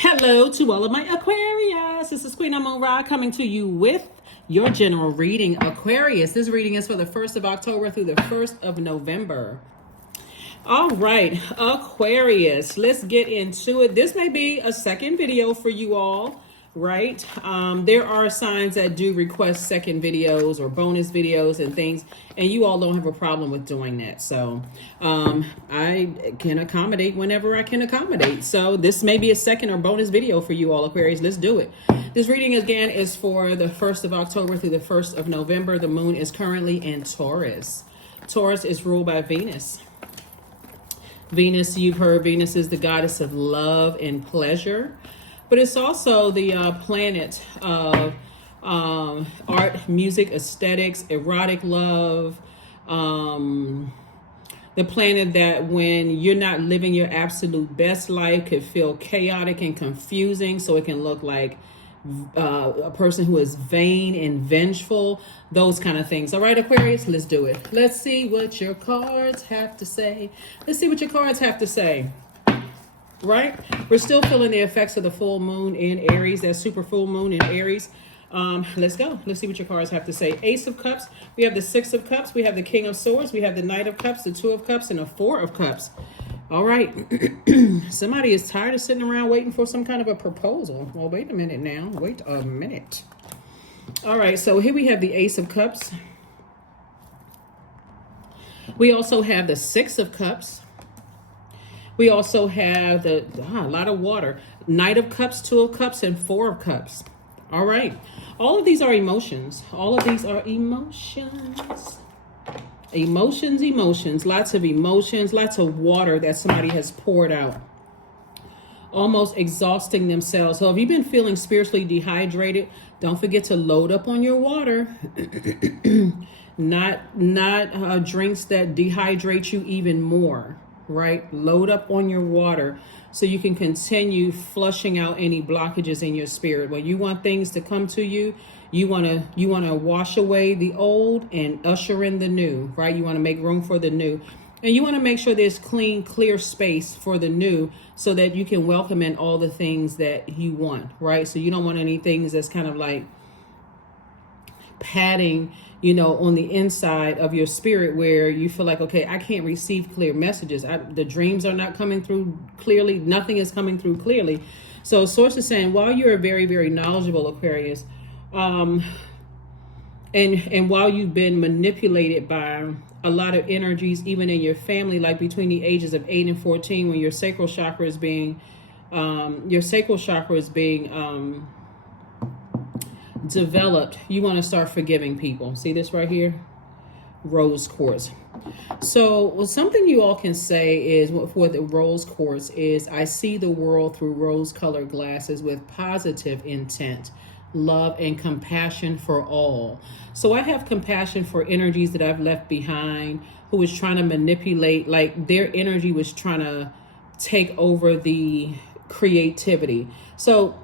Hello to all of my Aquarius. This is Queen Amun Ra coming to you with your general reading, Aquarius. This reading is for the 1st of October through the 1st of November. All right, Aquarius, let's get into it. This may be a second video for you all, right? There are signs that do request second videos or bonus videos and things, and you all don't have a problem with doing that. So I can accommodate whenever I can accommodate. So this may be a second or bonus video for you all, Aquarius. Let's do it. This reading again is for the 1st of October through the 1st of November. The moon is currently in Taurus. Taurus is ruled by Venus. Venus, you've heard Venus is the goddess of love and pleasure, but it's also the planet of art, music, aesthetics, erotic love, the planet that when you're not living your absolute best life could feel chaotic and confusing, so it can look like a person who is vain and vengeful, those kind of things. All right, Aquarius, let's do it. Let's see what your cards have to say. Let's see what your cards have to say. Right? We're still feeling the effects of the full moon in Aries, that super full moon in Aries. Let's go. Let's see what your cards have to say. Ace of Cups. We have the Six of Cups. We have the King of Swords. We have the Knight of Cups, the Two of Cups, and the Four of Cups. All right. Somebody is tired of sitting around waiting for some kind of a proposal. Well, wait a minute now. Wait a minute. All right. So here we have the Ace of Cups. We also have the Six of Cups. We also have a lot of water. Knight of Cups, Two of Cups, and Four of Cups. All right. All of these are emotions. All of these are emotions. Emotions. Lots of emotions. Lots of water that somebody has poured out. Almost exhausting themselves. So if you've been feeling spiritually dehydrated, don't forget to load up on your water. not drinks that dehydrate you even more. Right? Load up on your water so you can continue flushing out any blockages in your spirit. When you want things to come to you, you want to wash away the old and usher in the new, right? You want to make room for the new. And you want to make sure there's clean, clear space for the new so that you can welcome in all the things that you want, right? So you don't want any things that's kind of like padding, on the inside of your spirit where you feel like, okay, I can't receive clear messages. The dreams are not coming through clearly. Nothing is coming through clearly. So Source is saying, while you're very, very knowledgeable, Aquarius, and while you've been manipulated by a lot of energies, even in your family, like between the ages of 8 and 14, when your sacral chakra is being, developed, you want to start forgiving people. See this right here? Rose quartz. So something you all can say is, for the rose quartz, is I see the world through rose-colored glasses with positive intent, love, and compassion for all. So I have compassion for energies that I've left behind, who was trying to manipulate, like their energy was trying to take over the creativity. So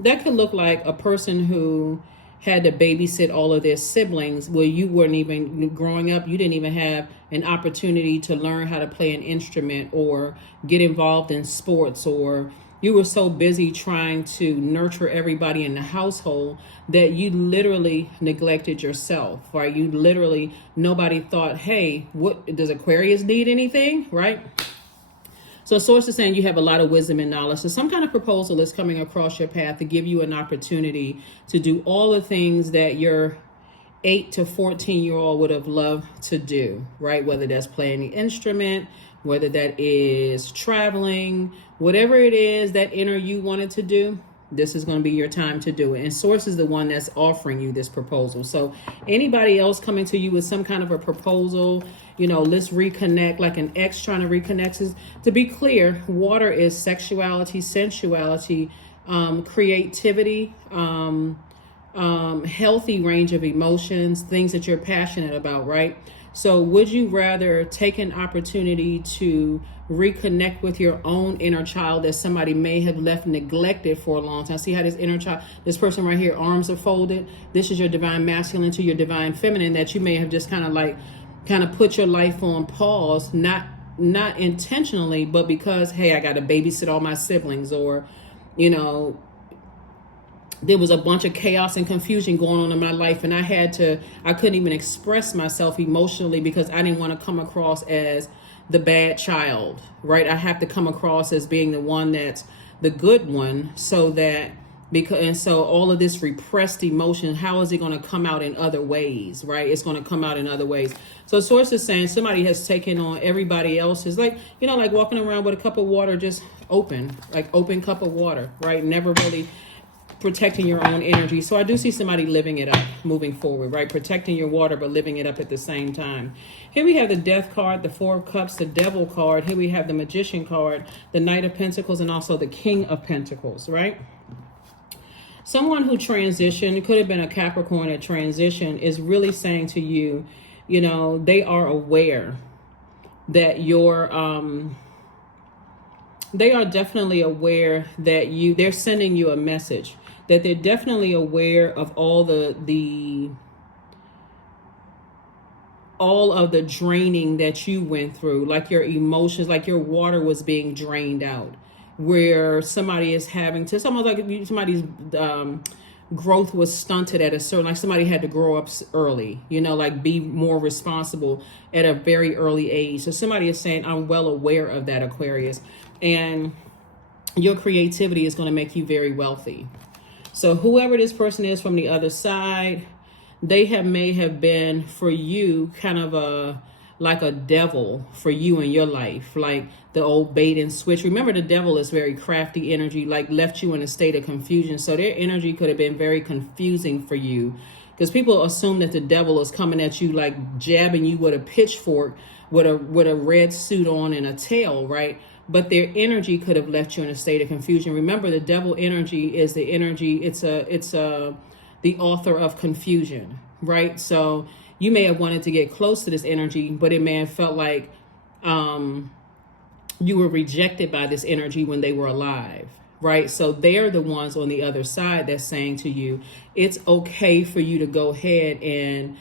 that could look like a person who had to babysit all of their siblings, where you weren't even growing up. You didn't even have an opportunity to learn how to play an instrument or get involved in sports, or you were so busy trying to nurture everybody in the household that you literally neglected yourself, right? You literally, nobody thought, hey, what does Aquarius need anything, right? So Source is saying you have a lot of wisdom and knowledge. So some kind of proposal is coming across your path to give you an opportunity to do all the things that your 8 to 14-year-old would have loved to do, right? Whether that's playing the instrument, whether that is traveling, whatever it is that inner you wanted to do, this is going to be your time to do it. And Source is the one that's offering you this proposal. So anybody else coming to you with some kind of a proposal, let's reconnect, like an ex trying to reconnect. Is, to be clear, water is sexuality, sensuality, creativity, healthy range of emotions, things that you're passionate about, right? So would you rather take an opportunity to reconnect with your own inner child that somebody may have left neglected for a long time? See how this inner child, this person right here, arms are folded. This is your divine masculine to your divine feminine that you may have just kind of put your life on pause, not intentionally, but because, hey, I got to babysit all my siblings, or you know, there was a bunch of chaos and confusion going on in my life, and I couldn't even express myself emotionally because I didn't want to come across as the bad child, right? I have to come across as being the one that's the good one, so that and so all of this repressed emotion, how is it going to come out in other ways, right? It's going to come out in other ways. So source is saying somebody has taken on everybody else's, like, you know, like walking around with a cup of water just open, like open cup of water, right? Never really protecting your own energy. So I do see somebody living it up moving forward, right? Protecting your water, but living it up at the same time. Here we have the Death card, the Four of Cups, the Devil card. Here we have the Magician card, the Knight of Pentacles, and also the King of Pentacles, right? Someone who transitioned, it could have been a Capricorn at transition, is really saying to you, you know, they are aware that they are definitely aware that they're sending you a message, that they're definitely aware of all of the draining that you went through, like your emotions, like your water was being drained out, where somebody is having to, almost like somebody's growth was stunted at a certain, like somebody had to grow up early, you know, like be more responsible at a very early age. So somebody is saying, I'm well aware of that, Aquarius, and your creativity is going to make you very wealthy. So whoever this person is from the other side, they may have been for you kind of like a devil for you in your life, like the old bait and switch. Remember, the devil is very crafty energy, like left you in a state of confusion. So their energy could have been very confusing for you, because people assume that the devil is coming at you like jabbing you with a pitchfork with a red suit on and a tail, right? But their energy could have left you in a state of confusion. Remember, the devil energy is the energy. It's the author of confusion, right? So you may have wanted to get close to this energy, but it may have felt like you were rejected by this energy when they were alive, right? So they're the ones on the other side that's saying to you, it's okay for you to go ahead and,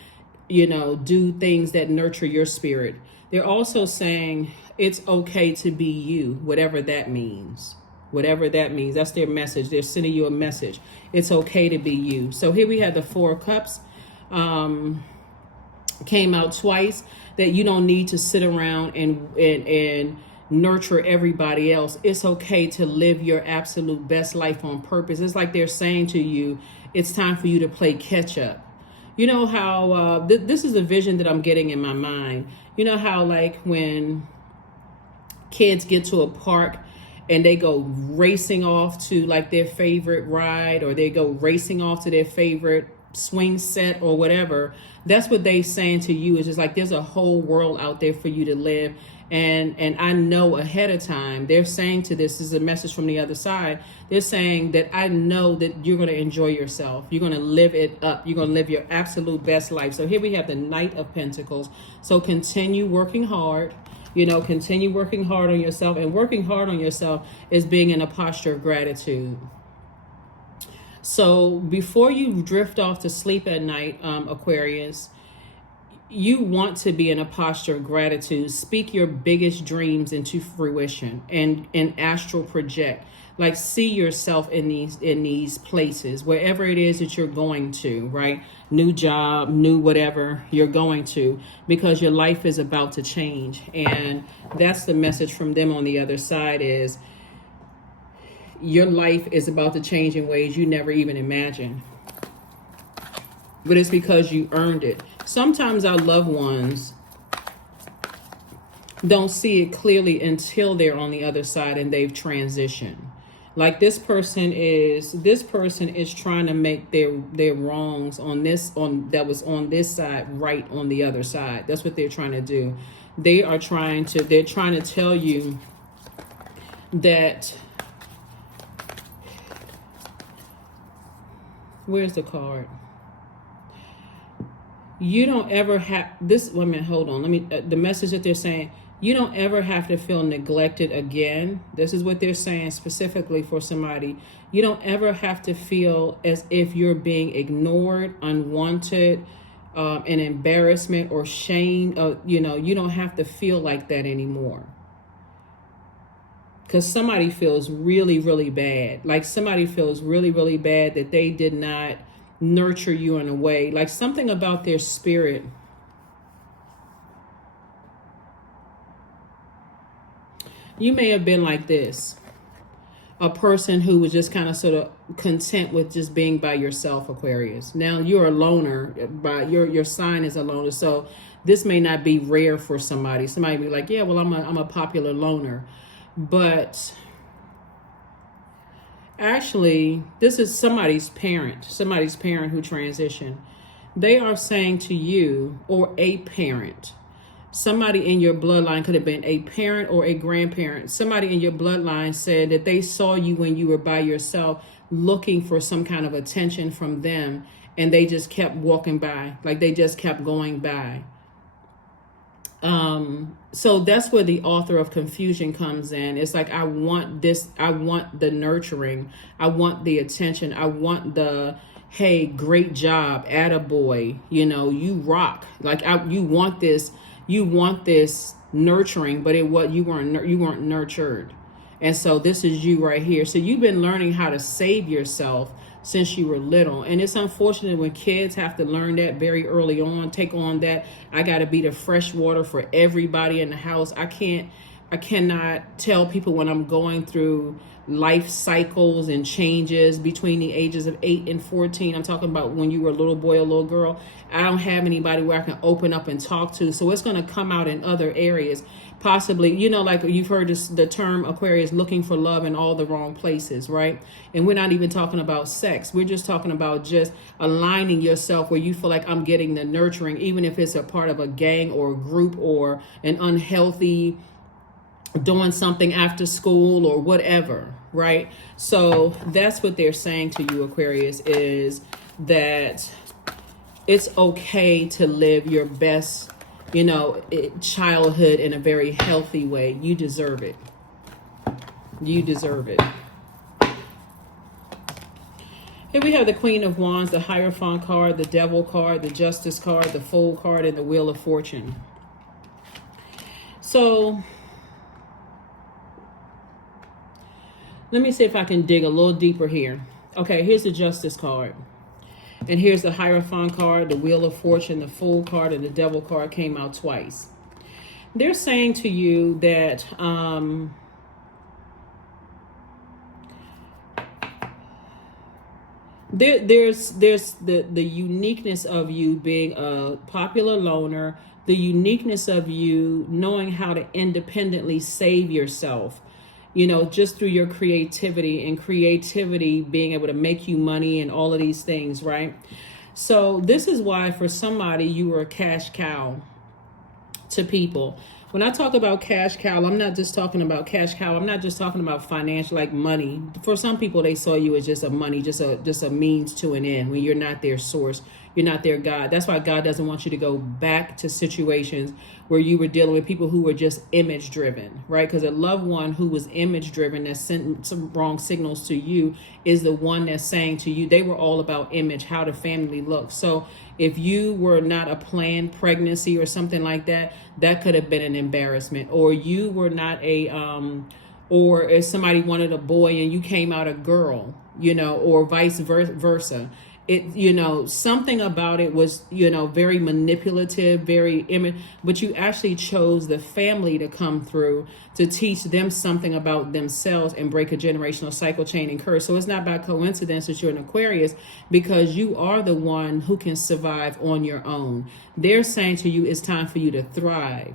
you know, do things that nurture your spirit. They're also saying it's okay to be you, whatever that means. Whatever that means. That's their message. They're sending you a message. It's okay to be you. So here we have the Four of Cups. Came out twice, that you don't need to sit around and nurture everybody else. It's okay to live your absolute best life on purpose. It's like they're saying to you, it's time for you to play catch up. You know how this is a vision that I'm getting in my mind. You know how, like, when kids get to a park and they go racing off to like their favorite ride, or they go racing off to their favorite swing set or whatever, that's what they saying to you. Is just like, there's a whole world out there for you to live. And I know ahead of time, they're saying to this is a message from the other side. They're saying that I know that you're going to enjoy yourself. You're going to live it up. You're going to live your absolute best life. So here we have the Knight of Pentacles. So continue working hard. You know, continue working hard on yourself. And working hard on yourself is being in a posture of gratitude. So before you drift off to sleep at night, Aquarius, you want to be in a posture of gratitude. Speak your biggest dreams into fruition and astral project. Like, see yourself in these places, wherever it is that you're going to, right? New job, new whatever you're going to, because your life is about to change. And that's the message from them on the other side, is your life is about to change in ways you never even imagined. But it's because you earned it. Sometimes our loved ones don't see it clearly until they're on the other side and they've transitioned. Like this person is trying to make their wrongs that was on this side right on the other side. That's what they're trying to do. They're trying to tell you that, where's the card? You don't ever have this. Wait a minute, hold on. Let me. The message that they're saying, you don't ever have to feel neglected again. This is what they're saying specifically for somebody. You don't ever have to feel as if you're being ignored, unwanted, an embarrassment or shame. You know, you don't have to feel like that anymore. because somebody feels really, really bad. Like somebody feels really, really bad that they did not nurture you in a way, like something about their spirit. You may have been like this, a person who was just kind of sort of content with just being by yourself, Aquarius. Now you're a loner, but your sign is a loner. So this may not be rare for somebody. Somebody be like, yeah, well, I'm a popular loner. But actually, this is somebody's parent who transitioned. They are saying to you, or a parent, somebody in your bloodline, could have been a parent or a grandparent. Somebody in your bloodline said that they saw you when you were by yourself looking for some kind of attention from them, and they just kept walking by, like they just kept going by. So that's where the author of confusion comes in. It's like, I want this, I want the nurturing, I want the attention, I want the, hey, great job, attaboy, you know, you rock. Like you want this nurturing, but you weren't nurtured. And so this is you right here. So you've been learning how to save yourself since you were little. And it's unfortunate when kids have to learn that very early on, take on that, I got to be the fresh water for everybody in the house. I cannot tell people when I'm going through life cycles and changes between the ages of 8 and 14. I'm talking about when you were a little boy or little girl. I don't have anybody where I can open up and talk to. So it's going to come out in other areas. Possibly, you know, like you've heard the term Aquarius, looking for love in all the wrong places, right? And we're not even talking about sex. We're just talking about just aligning yourself where you feel like I'm getting the nurturing, even if it's a part of a gang or a group or an unhealthy doing something after school or whatever, right? So that's what they're saying to you, Aquarius, is that it's okay to live your best, you know, childhood in a very healthy way. You deserve it. You deserve it. Here we have the Queen of Wands, the Hierophant card, the Devil card, the Justice card, the Fool card, and the Wheel of Fortune. So let me see if I can dig a little deeper here. Okay, here's the Justice card. And here's the Hierophant card, the Wheel of Fortune, the Fool card, and the Devil card came out twice. They're saying to you that there's the uniqueness of you being a popular loner, the uniqueness of you knowing how to independently save yourself, you know, just through your creativity, and creativity being able to make you money and all of these things, right? So this is why for somebody you were a cash cow to people. When I talk about cash cow, I'm not just talking about cash cow. I'm not just talking about financial, like money. For some people, they saw you as just a money, just a means to an end, when you're not their source. You're not their God. That's why God doesn't want you to go back to situations where you were dealing with people who were just image driven, right? Because a loved one who was image driven that sent some wrong signals to you is the one that's saying to you, they were all about image, how the family looks. So if you were not a planned pregnancy or something like that, that could have been an embarrassment. Or you were not or if somebody wanted a boy and you came out a girl, you know, or vice versa. It, you know, something about it was, you know, very manipulative, very image, but you actually chose the family to come through to teach them something about themselves and break a generational cycle, chain, and curse. So it's not by coincidence that you're an Aquarius, because you are the one who can survive on your own. They're saying to you, it's time for you to thrive.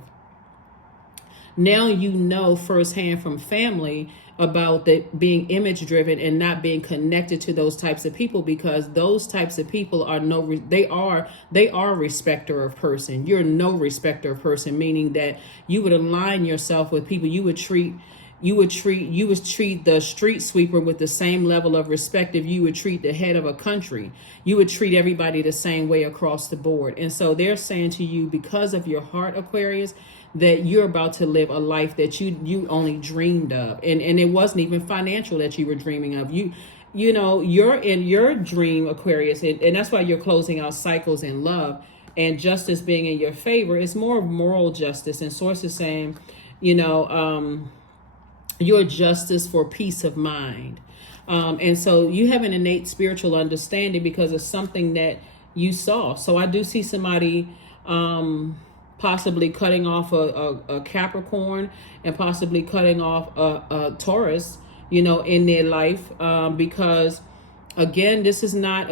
Now you know firsthand from family about that being image driven and not being connected to those types of people, because those types of people are they are a respecter of person. You're no respecter of person, meaning that you would align yourself with people. You would treat the street sweeper with the same level of respect if you would treat the head of a country. You would treat everybody the same way across the board. And so they're saying to you, because of your heart, Aquarius, that you're about to live a life that you only dreamed of. And it wasn't even financial that you were dreaming of. You know, you're in your dream, Aquarius, and that's why you're closing out cycles in love, and justice being in your favor. It's more of moral justice, and Source is saying, you know, your justice for peace of mind. And so you have an innate spiritual understanding because of something that you saw. So I do see somebody possibly cutting off a Capricorn and possibly cutting off a Taurus, in their life, because again, this is not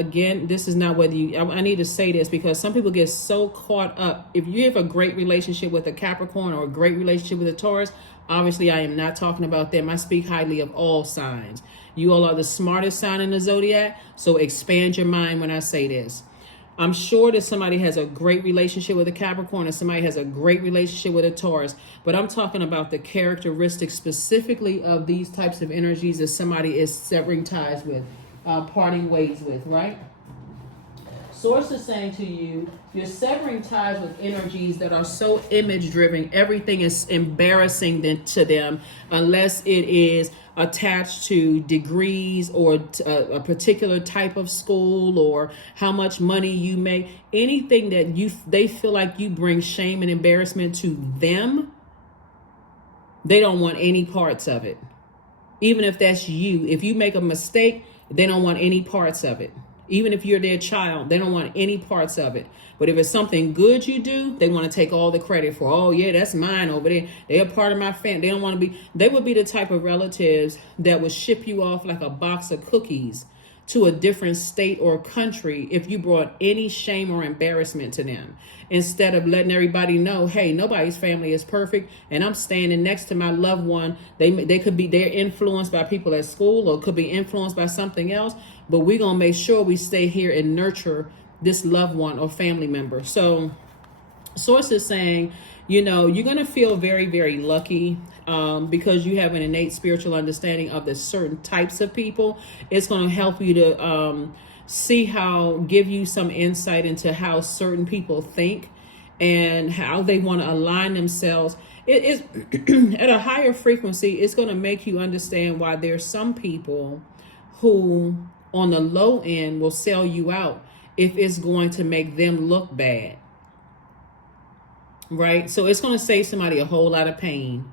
whether you, I need to say this because some people get so caught up. If you have a great relationship with a Capricorn or a great relationship with a Taurus, obviously I am not talking about them. I speak highly of all signs. You all are the smartest sign in the zodiac, so expand your mind when I say this. I'm sure that somebody has a great relationship with a Capricorn and somebody has a great relationship with a Taurus, but I'm talking about the characteristics specifically of these types of energies that somebody is severing ties with, parting ways with, right? Source is saying to you, you're severing ties with energies that are so image driven. Everything is embarrassing to them unless it is attached to degrees or a particular type of school or how much money you make. Anything that they feel like you bring shame and embarrassment to them, they don't want any parts of it. Even if that's you. If you make a mistake, they don't want any parts of it. Even if you're their child, they don't want any parts of it. But if it's something good you do, they want to take all the credit for, oh yeah, that's mine over there. They're a part of my family. They don't want to be, they would be the type of relatives that would ship you off like a box of cookies to a different state or country if you brought any shame or embarrassment to them. Instead of letting everybody know, hey, nobody's family is perfect and I'm standing next to my loved one. They could be, they're influenced by people at school or could be influenced by something else, but we're going to make sure we stay here and nurture this loved one or family member. So Source is saying, you're going to feel very, very lucky because you have an innate spiritual understanding of the certain types of people. It's going to help you to give you some insight into how certain people think and how they want to align themselves. It is at a higher frequency. It's going to make you understand why there's some people who on the low end will sell you out if it's going to make them look bad. Right? So it's going to save somebody a whole lot of pain.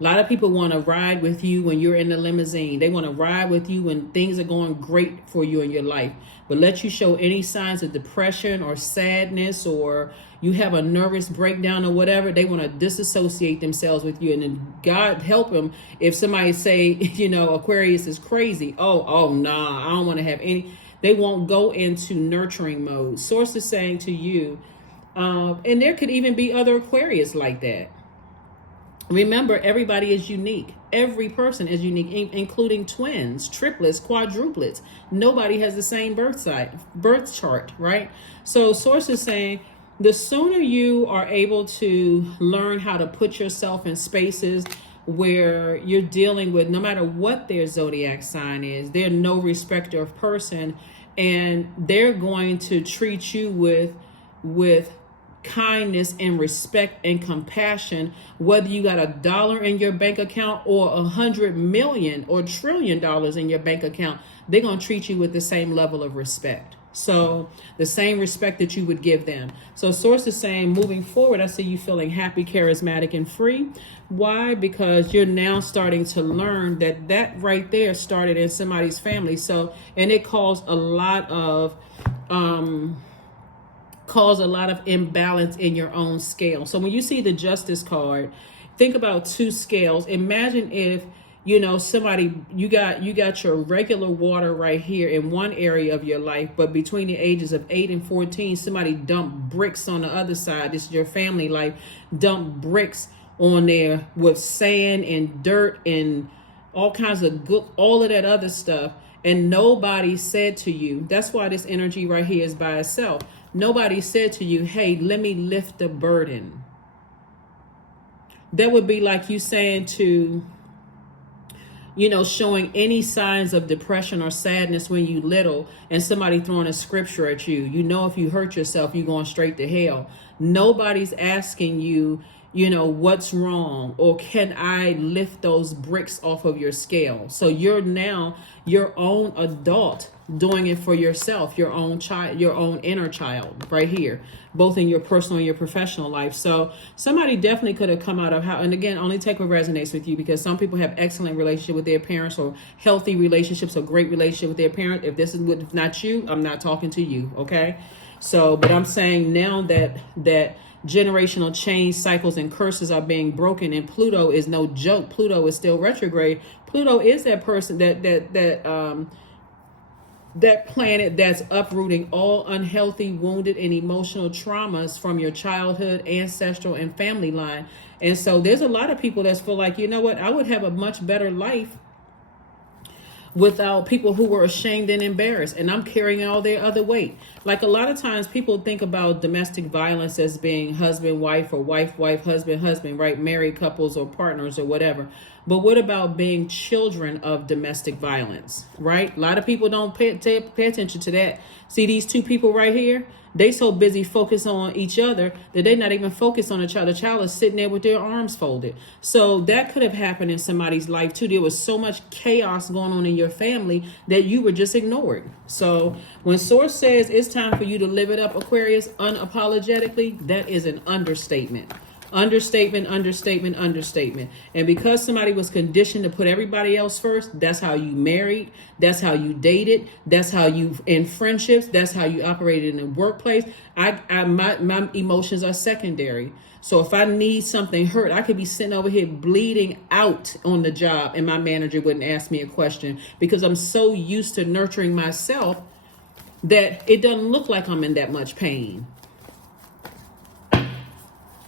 A lot of people want to ride with you when you're in the limousine. They want to ride with you when things are going great for you in your life. But let you show any signs of depression or sadness or you have a nervous breakdown or whatever, they want to disassociate themselves with you. And then God help them if somebody say, Aquarius is crazy. Oh, nah, I don't want to have any. They won't go into nurturing mode. Source is saying to you, and there could even be other Aquarius like that. Remember, everybody is unique. Every person is unique, including twins, triplets, quadruplets. Nobody has the same birth chart, right? So Source is saying the sooner you are able to learn how to put yourself in spaces where you're dealing with, no matter what their zodiac sign is, they're no respecter of person, and they're going to treat you with kindness and respect and compassion, whether you got $1 in your bank account or 100 million or $1 trillion in your bank account. They're going to treat you with the same level of respect. So the same respect that you would give them. So Source is saying, moving forward, I see you feeling happy, charismatic, and free. Why? Because you're now starting to learn that right there started in somebody's family. So, and it caused a lot of imbalance in your own scale. So when you see the Justice card, think about two scales. Imagine if, somebody, you got your regular water right here in one area of your life, but between the ages of 8 and 14, somebody dumped bricks on the other side. This is your family life, dumped bricks on there with sand and dirt and all kinds of all of that other stuff. And nobody said to you, that's why this energy right here is by itself. Nobody said to you, hey, let me lift the burden. That would be like you saying to, showing any signs of depression or sadness when you little and somebody throwing a scripture at you. If you hurt yourself, you're going straight to hell. Nobody's asking you you know, what's wrong, or can I lift those bricks off of your scale? So you're now your own adult doing it for yourself, your own child, your own inner child right here, both in your personal and your professional life. So somebody definitely could have come out of how, and again, only take what resonates with you, because some people have excellent relationship with their parents, or healthy relationships, or great relationship with their parent. If this is not you, I'm not talking to you. Okay. So, but I'm saying now that generational change cycles and curses are being broken, and Pluto is no joke. Pluto is still retrograde. Pluto is that person that planet that's uprooting all unhealthy, wounded, and emotional traumas from your childhood, ancestral, and family line. And so there's a lot of people that feel like, you know what, I would have a much better life without people who were ashamed and embarrassed, and I'm carrying all their other weight. Like, a lot of times people think about domestic violence as being husband, wife, or wife, husband, right? Married couples or partners or whatever. But what about being children of domestic violence, right? A lot of people don't pay attention to that. See these two people right here? They so busy focused on each other that they're not even focused on the child. The child is sitting there with their arms folded. So that could have happened in somebody's life too. There was so much chaos going on in your family that you were just ignored. So when Source says it's time for you to live it up, Aquarius, unapologetically, that is an understatement. Understatement. And because somebody was conditioned to put everybody else first, that's how you married, that's how you dated, that's how you in friendships, that's how you operated in the workplace. My emotions are secondary. So if I need something hurt, I could be sitting over here bleeding out on the job, and my manager wouldn't ask me a question, because I'm so used to nurturing myself that it doesn't look like I'm in that much pain.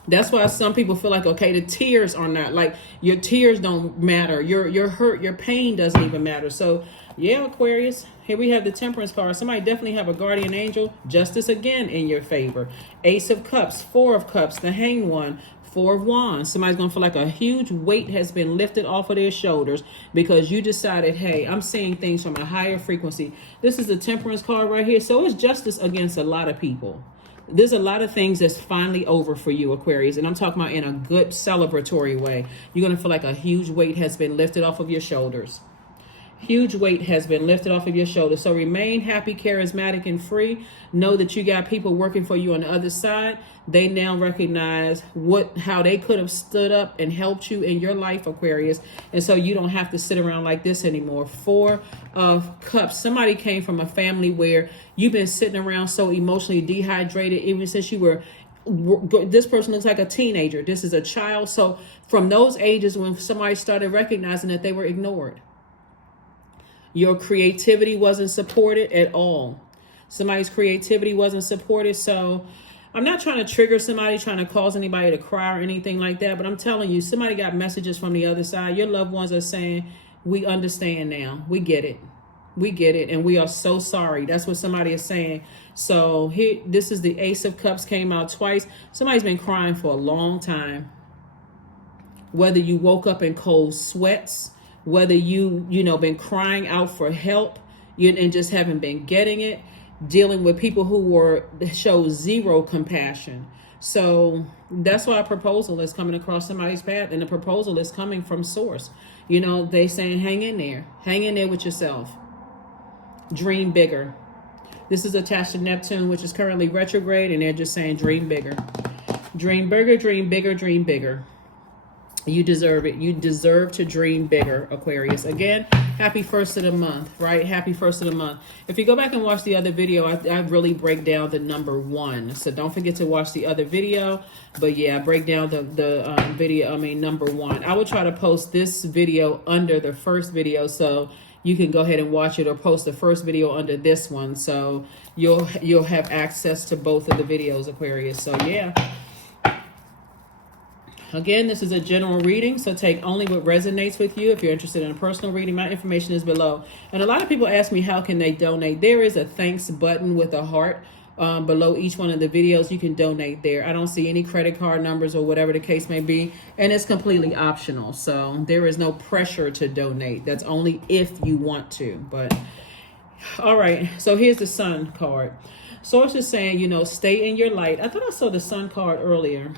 That's why some people feel like, okay, the tears are not, like, your tears don't matter. Your hurt, your pain doesn't even matter. So yeah, Aquarius, here we have the Temperance card. Somebody definitely have a guardian angel, justice again in your favor. Ace of Cups, Four of Cups, the Hanged One, Four of Wands. Somebody's going to feel like a huge weight has been lifted off of their shoulders because you decided, hey, I'm seeing things from a higher frequency. This is the Temperance card right here. So it's justice against a lot of people. There's a lot of things that's finally over for you, Aquarius. And I'm talking about in a good celebratory way. You're going to feel like a huge weight has been lifted off of your shoulders. Huge weight has been lifted off of your shoulders. So remain happy, charismatic, and free. Know that you got people working for you on the other side. They now recognize how they could have stood up and helped you in your life, Aquarius. And so you don't have to sit around like this anymore. Four of Cups. Somebody came from a family where you've been sitting around so emotionally dehydrated, even since you were, this person looks like a teenager. This is a child. So from those ages, when somebody started recognizing that they were ignored, your creativity wasn't supported at all. Somebody's creativity wasn't supported. So I'm not trying to trigger somebody, trying to cause anybody to cry or anything like that. But I'm telling you, somebody got messages from the other side. Your loved ones are saying, we understand now. We get it. We get it. And we are so sorry. That's what somebody is saying. So here, this is the Ace of Cups, came out twice. Somebody's been crying for a long time. Whether you woke up in cold sweats, whether you been crying out for help, and just haven't been getting it, dealing with people who show zero compassion. So that's why a proposal is coming across somebody's path, and the proposal is coming from Source. They saying, hang in there with yourself. Dream bigger. This is attached to Neptune, which is currently retrograde, and they're just saying, dream bigger. Dream bigger, dream bigger, dream bigger. You deserve it. You deserve to dream bigger, Aquarius. Again, happy first of the month, right? Happy first of the month. If you go back and watch the other video, I really break down the number 1. So don't forget to watch the other video. But yeah, I break down the video, number 1. I will try to post this video under the first video, so you can go ahead and watch it, or post the first video under this one. So you'll have access to both of the videos, Aquarius. So yeah. Again, this is a general reading, so take only what resonates with you. If you're interested in a personal reading, my information is below. And a lot of people ask me, how can they donate? There is a thanks button with a heart below each one of the videos. You can donate there. I don't see any credit card numbers or whatever the case may be, and it's completely optional. So there is no pressure to donate. That's only if you want to. But all right, so here's the Sun card. Source is saying, stay in your light. I thought I saw the Sun card earlier.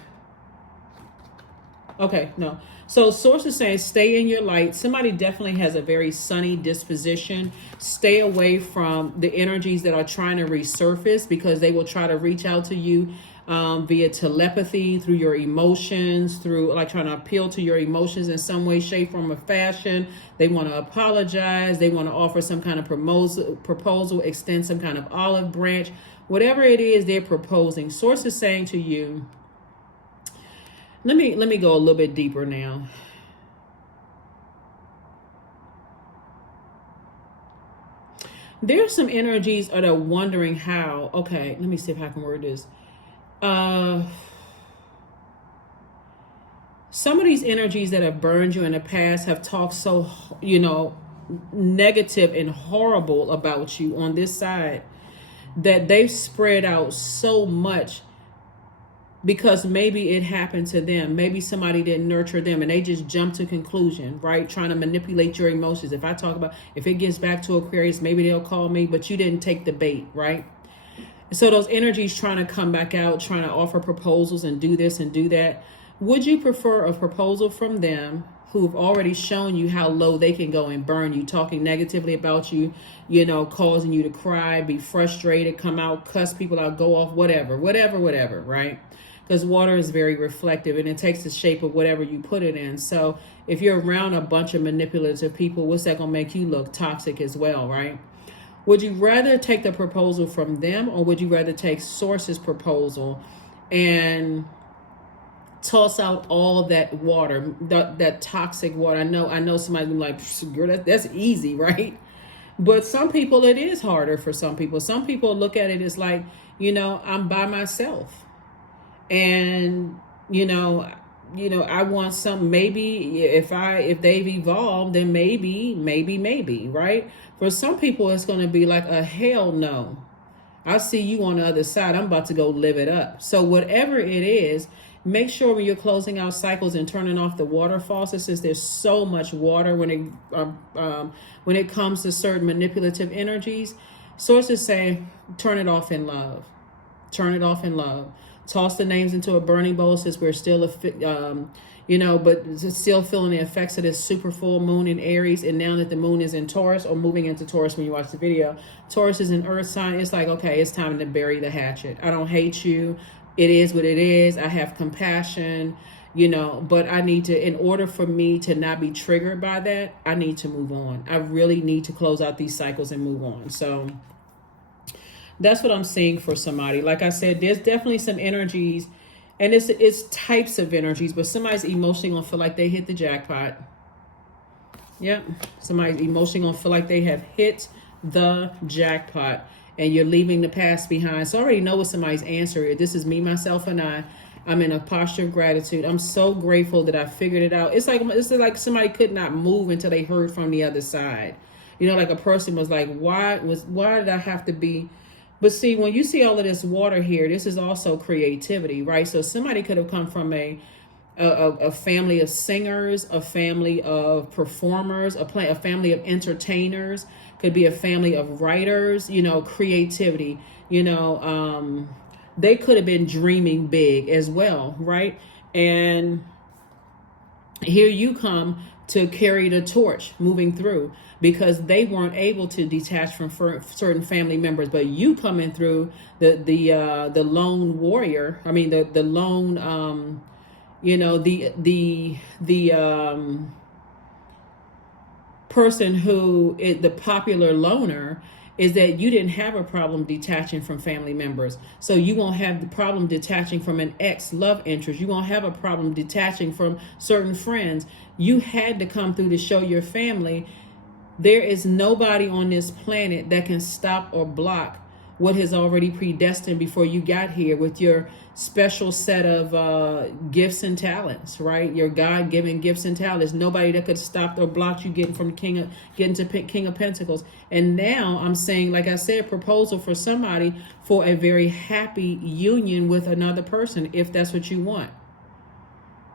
Okay, no. So source is saying stay in your light. Somebody definitely has a very sunny disposition. Stay away from the energies that are trying to resurface, because they will try to reach out to you via telepathy, through your emotions, through like trying to appeal to your emotions in some way, shape, form, or fashion. They want to apologize. They want to offer some kind of proposal, extend some kind of olive branch. Whatever it is they're proposing, source is saying to you, let me go a little bit deeper now. There's some energies that are wondering how. Okay, let me see if I can word this. Some of these energies that have burned you in the past have talked so, negative and horrible about you on this side, that they've spread out so much, because maybe it happened to them. Maybe somebody didn't nurture them and they just jumped to conclusion, right? Trying to manipulate your emotions. If it gets back to Aquarius, maybe they'll call me, but you didn't take the bait, right? So those energies trying to come back out, trying to offer proposals and do this and do that. Would you prefer a proposal from them who've already shown you how low they can go and burn you, talking negatively about you, causing you to cry, be frustrated, come out, cuss people out, go off, whatever, right? Because water is very reflective and it takes the shape of whatever you put it in. So if you're around a bunch of manipulative people, what's that going to make you look? Toxic as well, right? Would you rather take the proposal from them, or would you rather take source's proposal and toss out all that water, that toxic water? I know somebody be like, girl, that's easy, right? But some people, it is harder for some people. Some people look at it as like, I'm by myself. And, I want some, maybe if they've evolved, then maybe, right? For some people, it's going to be like a hell no. I see you on the other side. I'm about to go live it up. So whatever it is, make sure when you're closing out cycles and turning off the water faucet, since there's so much water when it comes to certain manipulative energies, sources say, turn it off in love. Turn it off in love. Toss the names into a burning bowl, since we're still, but still feeling the effects of this super full moon in Aries. And now that the moon is in Taurus, or moving into Taurus when you watch the video, Taurus is an earth sign. It's like, okay, it's time to bury the hatchet. I don't hate you. It is what it is. I have compassion, but I need to, in order for me to not be triggered by that, I need to move on. I really need to close out these cycles and move on. So that's what I'm seeing for somebody. Like I said, there's definitely some energies, and it's types of energies, but somebody's emotionally going to feel like they hit the jackpot. Yep. Somebody's emotionally going to feel like they have hit the jackpot, and you're leaving the past behind. So I already know what somebody's answer is. This is me, myself, and I. I'm in a posture of gratitude. I'm so grateful that I figured it out. It's like somebody could not move until they heard from the other side. Like a person was like, why did I have to be? But see, when you see all of this water here, this is also creativity, right? So somebody could have come from a family of singers, a family of performers, a family of entertainers, could be a family of writers, creativity, they could have been dreaming big as well, right? And here you come to carry the torch moving through, because they weren't able to detach from certain family members, but you coming through the lone warrior. I mean the lone the person who is the popular loner, is that you didn't have a problem detaching from family members. So you won't have the problem detaching from an ex love interest. You won't have a problem detaching from certain friends. You had to come through to show your family there is nobody on this planet that can stop or block what has already predestined before you got here with your special set of gifts and talents, right? Your God-given gifts and talents. Nobody that could stop or block you getting to King of Pentacles. And now I'm saying, like I said, proposal for somebody for a very happy union with another person, if that's what you want.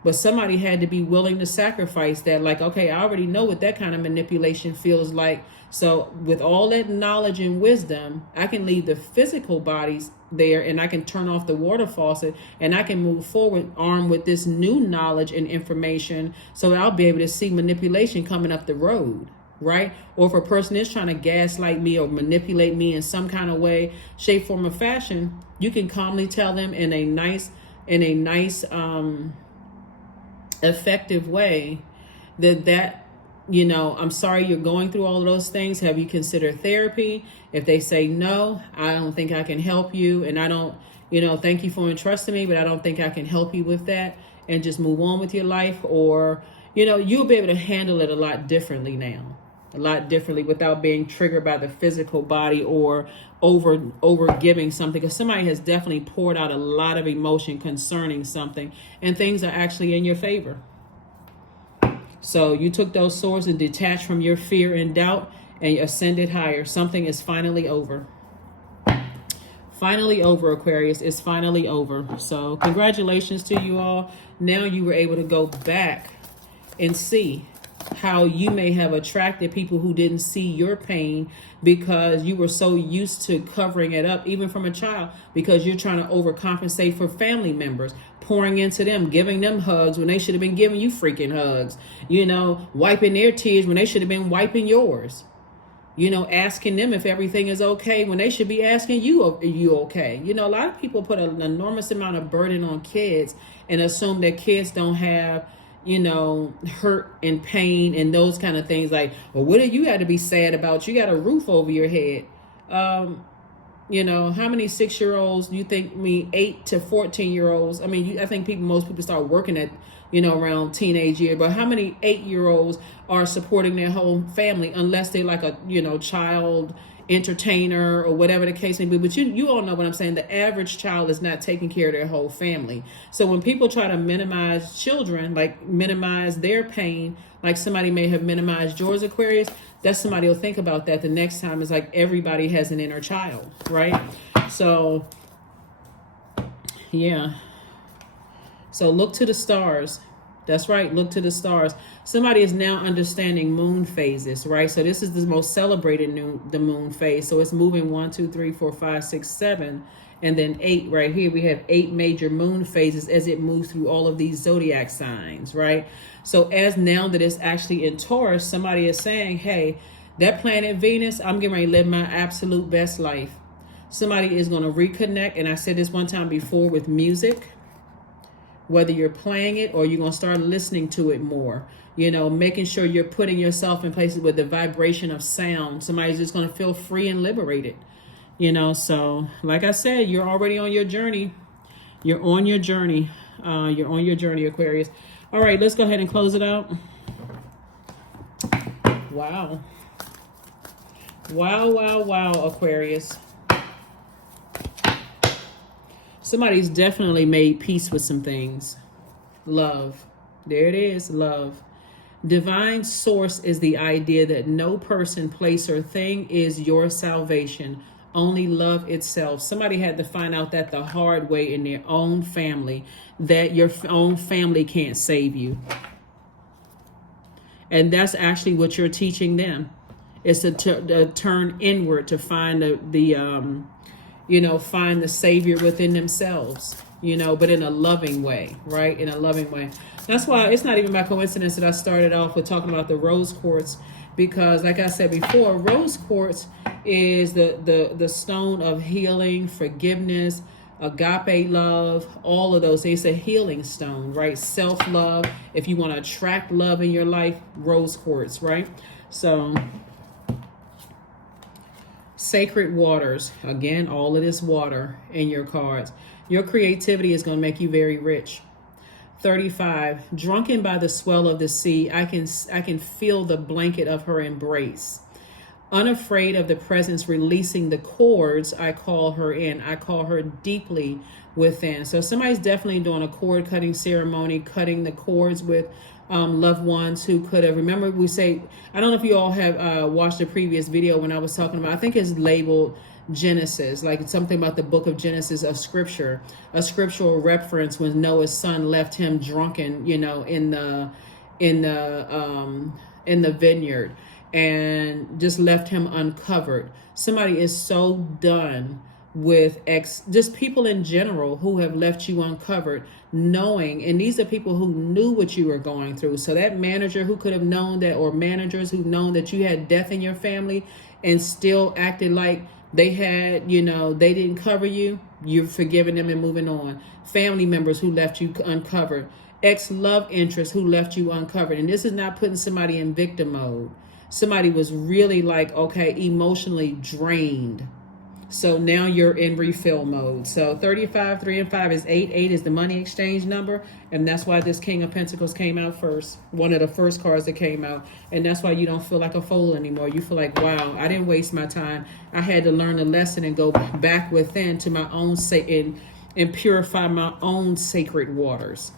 But somebody had to be willing to sacrifice that. Like, okay, I already know what that kind of manipulation feels like. So with all that knowledge and wisdom, I can leave the physical bodies there, and I can turn off the water faucet, and I can move forward armed with this new knowledge and information, so that I'll be able to see manipulation coming up the road, right? Or if a person is trying to gaslight me or manipulate me in some kind of way, shape, form, or fashion, you can calmly tell them in a nice effective way that I'm sorry you're going through all of those things. Have you considered therapy? If they say no, I don't think I can help you, and I don't, thank you for entrusting me, but I don't think I can help you with that, and just move on with your life. Or you'll be able to handle it a lot differently now, a lot differently, without being triggered by the physical body or over giving something, because somebody has definitely poured out a lot of emotion concerning something, and things are actually in your favor. So you took those swords and detached from your fear and doubt, and you ascended higher. Something is finally over. Finally over, Aquarius. It's finally over. So congratulations to you all. Now you were able to go back and see how you may have attracted people who didn't see your pain, because you were so used to covering it up, even from a child, because you're trying to overcompensate for family members, pouring into them, giving them hugs when they should have been giving you freaking hugs, wiping their tears when they should have been wiping yours, asking them if everything is okay when they should be asking you, are you okay? A lot of people put an enormous amount of burden on kids and assume that kids don't have hurt and pain and those kind of things. Like, well, what do you have to be sad about? You got a roof over your head. How many 6-year-olds do you think, 8 to 14-year-olds? I think most people start working at, around teenage year, but how many 8-year-olds are supporting their whole family, unless they're like a, child entertainer or whatever the case may be? But you all know what I'm saying. The average child is not taking care of their whole family. So when people try to minimize children, like minimize their pain, like somebody may have minimized yours, Aquarius, that's somebody will think about that the next time. It's like everybody has an inner child, right? So yeah. So look to the stars. That's right. Look to the stars. Somebody is now understanding moon phases, right? So this is the most celebrated the moon phase. So it's moving 1, 2, 3, 4, 5, 6, 7, and then 8 right here. We have 8 major moon phases as it moves through all of these zodiac signs, right? So as now that it's actually in Taurus, somebody is saying, hey, that planet Venus, I'm getting ready to live my absolute best life. Somebody is going to reconnect. And I said this one time before, with music. Whether you're playing it or you're going to start listening to it more, making sure you're putting yourself in places with the vibration of sound. Somebody's just going to feel free and liberated, So like I said, you're already on your journey. You're on your journey. You're on your journey, Aquarius. All right, let's go ahead and close it out. Wow. Wow, wow, wow, Aquarius. Somebody's definitely made peace with some things. Love. There it is, love. Divine source is the idea that no person, place, or thing is your salvation. Only love itself. Somebody had to find out that the hard way in their own family, that your own family can't save you. And that's actually what you're teaching them. Is to turn inward, to find find the savior within themselves, but in a loving way, right? In a loving way. That's why it's not even by coincidence that I started off with talking about the rose quartz, because like I said before, rose quartz is the stone of healing, forgiveness, agape love, all of those things. It's a healing stone, right? Self-love. If you want to attract love in your life, rose quartz, right? So sacred waters. Again, all of this water in your cards. Your creativity is going to make you very rich. 35. Drunken by the swell of the sea, I can feel the blanket of her embrace. Unafraid of the presence releasing the cords, I call her in. I call her deeply within. So somebody's definitely doing a cord cutting ceremony, cutting the cords with loved ones who could have, remember we say, I don't know if you all have watched the previous video when I was talking about, I think it's labeled Genesis, like it's something about the book of Genesis of scripture, a scriptural reference when Noah's son left him drunken, you know, in the vineyard, and just left him uncovered. Somebody is so done with just people in general who have left you uncovered, knowing, and these are people who knew what you were going through. So that manager who could have known that, or managers who've known that you had death in your family and still acted like they had, you know, they didn't cover you, you've forgiven them and moving on. Family members who left you uncovered. Ex-love interest who left you uncovered. And this is not putting somebody in victim mode. Somebody was really like, okay, emotionally drained. So now you're in refill mode. So 35, 3 and 5 is 8. 8 is the money exchange number. And that's why this King of Pentacles came out first. One of the first cards that came out. And that's why you don't feel like a fool anymore. You feel like, wow, I didn't waste my time. I had to learn a lesson and go back within to my own and purify my own sacred waters.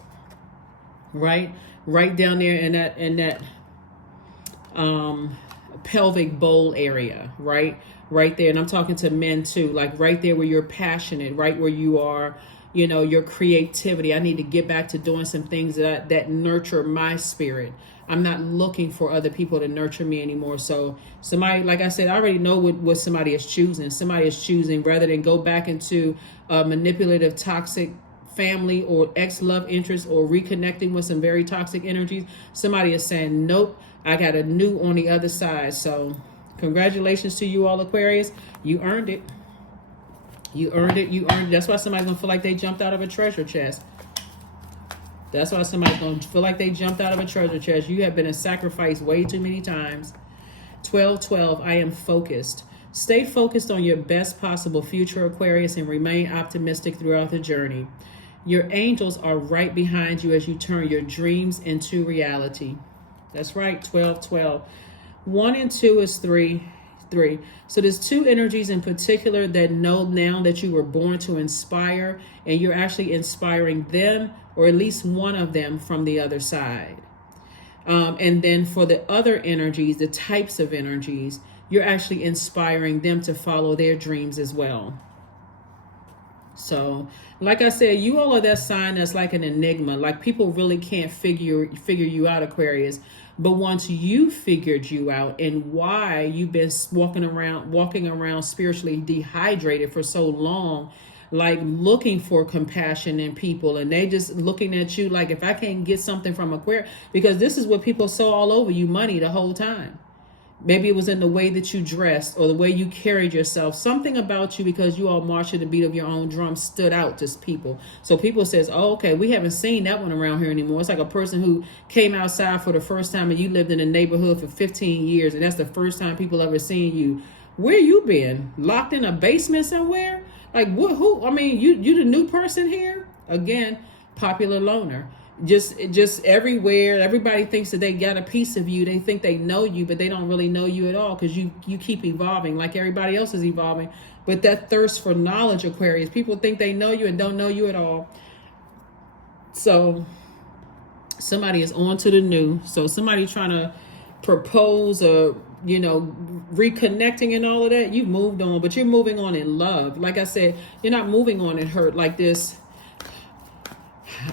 Right down there in that pelvic bowl area, right there. And I'm talking to men too, like right there where you're passionate, right where you are, you know, your creativity. I need to get back to doing some things that nurture my spirit. I'm not looking for other people to nurture me anymore. So somebody, like I said, I already know what somebody is choosing. Somebody is choosing, rather than go back into a manipulative, toxic family or ex-love interest, or reconnecting with some very toxic energies. Somebody is saying, nope, I got a new on the other side. So congratulations to you all, Aquarius. You earned it. You earned it. You earned it. That's why somebody's going to feel like they jumped out of a treasure chest. That's why somebody's going to feel like they jumped out of a treasure chest. You have been a sacrifice way too many times. 12-12, I am focused. Stay focused on your best possible future, Aquarius, and remain optimistic throughout the journey. Your angels are right behind you as you turn your dreams into reality. That's right, 12-12. 1 and 2 is 3. So there's two energies in particular that know now that you were born to inspire, and you're actually inspiring them, or at least one of them, from the other side. And then for the other energies, the types of energies, you're actually inspiring them to follow their dreams as well. So, like I said, you all are that sign that's like an enigma. Like people really can't figure you out, Aquarius. But once you figured you out and why you've been walking around spiritually dehydrated for so long, like looking for compassion in people, and they just looking at you like, if I can't get something from Aquarius, because this is what people saw all over you, money, the whole time. Maybe it was in the way that you dressed or the way you carried yourself. Something about you, because you all march to the beat of your own drum, stood out to people. So people says, oh, okay, we haven't seen that one around here anymore. It's like a person who came outside for the first time and you lived in a neighborhood for 15 years. And that's the first time people ever seen you. Where you been? Locked in a basement somewhere? Like what? Who? I mean, you the new person here? Again, popular loner. Just everywhere. Everybody thinks that they got a piece of you. They think they know you, but they don't really know you at all, because you keep evolving like everybody else is evolving. But that thirst for knowledge, Aquarius, people think they know you and don't know you at all. So somebody is on to the new. So somebody trying to propose or, you know, reconnecting and all of that, you've moved on, but you're moving on in love. Like I said, you're not moving on in hurt like this.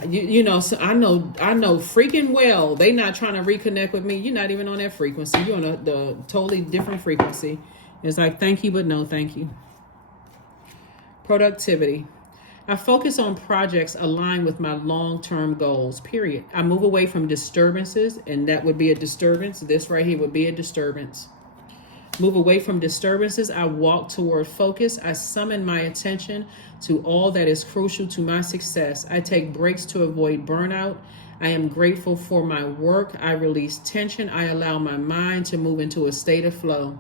You know, so I know freaking well they not trying to reconnect with me. You're not even on that frequency. You're on the totally different frequency. It's like, thank you, but no thank you. Productivity. I focus on projects aligned with my long-term goals, period. I move away from disturbances, and that would be a disturbance. This right here would be a disturbance. Move away from disturbances. I walk toward focus. I summon my attention to all that is crucial to my success. I take breaks to avoid burnout. I am grateful for my work. I release tension. I allow my mind to move into a state of flow.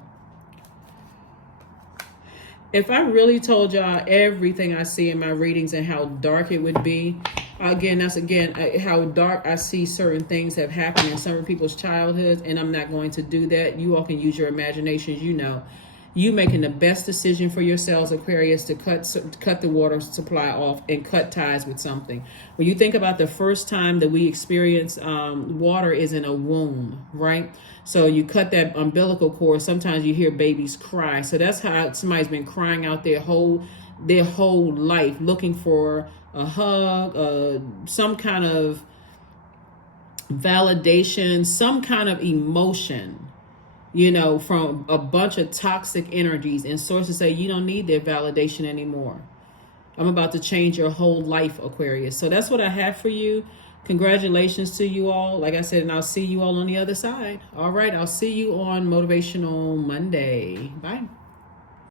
If I really told y'all everything I see in my readings and how dark it would be, that's how dark I see certain things have happened in some people's childhoods, and I'm not going to do that. You all can use your imaginations, you know. You making the best decision for yourselves, Aquarius, to cut the water supply off and cut ties with something. When you think about the first time that we experience water is in a womb, right? So you cut that umbilical cord. Sometimes you hear babies cry. So that's how somebody's been crying out their whole life, looking for a hug, some kind of validation, some kind of emotion, from a bunch of toxic energies, and sources say you don't need their validation anymore. I'm about to change your whole life, Aquarius. So that's what I have for you. Congratulations to you all. Like I said, and I'll see you all on the other side. All right, I'll see you on Motivational Monday. Bye.